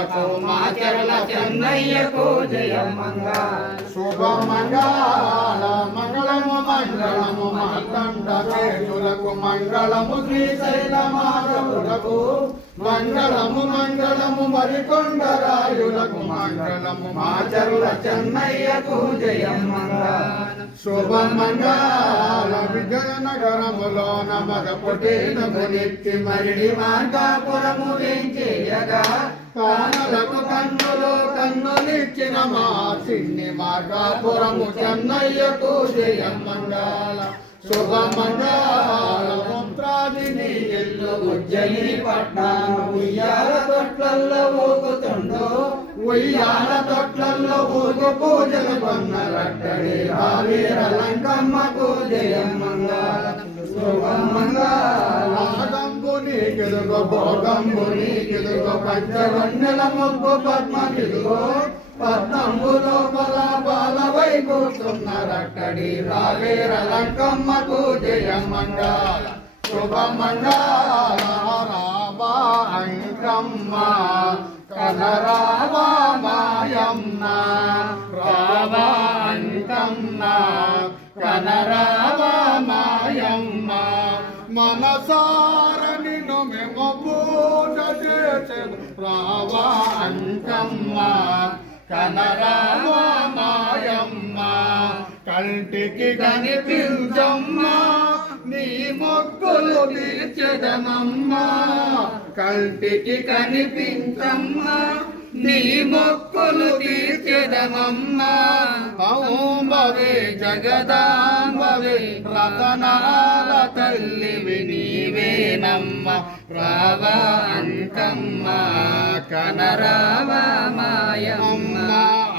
రాయులకు మాచర్ల చెన్నయ్యకు జయమంగ శుభమంగళ మంగళము మంగళము మార్తండ మంగళము మంగళము మరికొండ రాయులకు మంగళము. మాచరుల చెన్నయ్యకు జయమంగ శుభమంగళ విజయనగరములోన మగపుటేన నెత్తి మరిడి మార్గాపురము వేంచేయగా కానలకు కన్నులు కన్నులిచ్చిన మా చిన్ని మార్గాపురము చెన్నయ్యకు జయమంగళ శుభమంగళ పుత్రాదిని ఎల్లు ఉజ్జయిని తొట్లల్లో ఊగుతుండో ఉయ్యాల తొట్లల్లో ఊగు పూజలు కొన్న రట్టడి రావీర లంకమ్మకు జయమంగళ శుభమంగళ. ఆదంబుని కెదుగో భోగంబుని పంచవన్నెల మొగ్గు పద్మ బాల రావేర లంకమ్మకు జయమంగళ శుభమంగళ. అంకమ్మ కనరావా మాయమ్మ రావా అంకమ్మ కనరావా మాయమ్మ మనసార నిన్ను మేము పూజ చేసేది రావా అంకమ్మ కనరావా మాయమ్మ కంటికి కనిపించమ్మా నీ మొక్కులు తీర్చదనమ్మా కంటికి కనిపించమ్మా నీ మొక్కులు తీర్చదమమ్మా. భవే జగదాంబవే రతనాల తల్లివి నీవేనమ్మ. రావా అంకమ్మ కనరావా మాయమ్మ.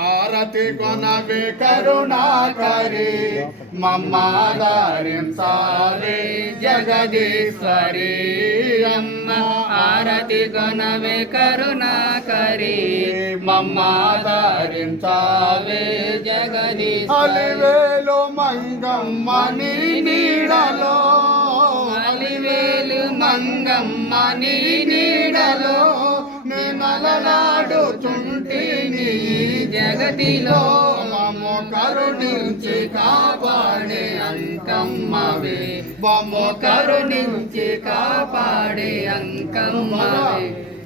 ఆరతి కొనవే కరుణాకరి మమ్మాదారించాలి. జగదీశ్వరి అమ్మ ఆరతి కొనవే కరుణాకరి. మమ్మాదారించాలి జగదీశ్వరి. అలివేలు మంగమ్మ నీ నీడలో. అలివేలు మంగమ్మ నీ నీడలో. నిమలనాడుచుంటి నీ జగతిలో. మమ్ము కరుణించి కాపాడే అంకమ్మవే. మమ్ము కరుణించి కాపాడే అంకమ్మవే.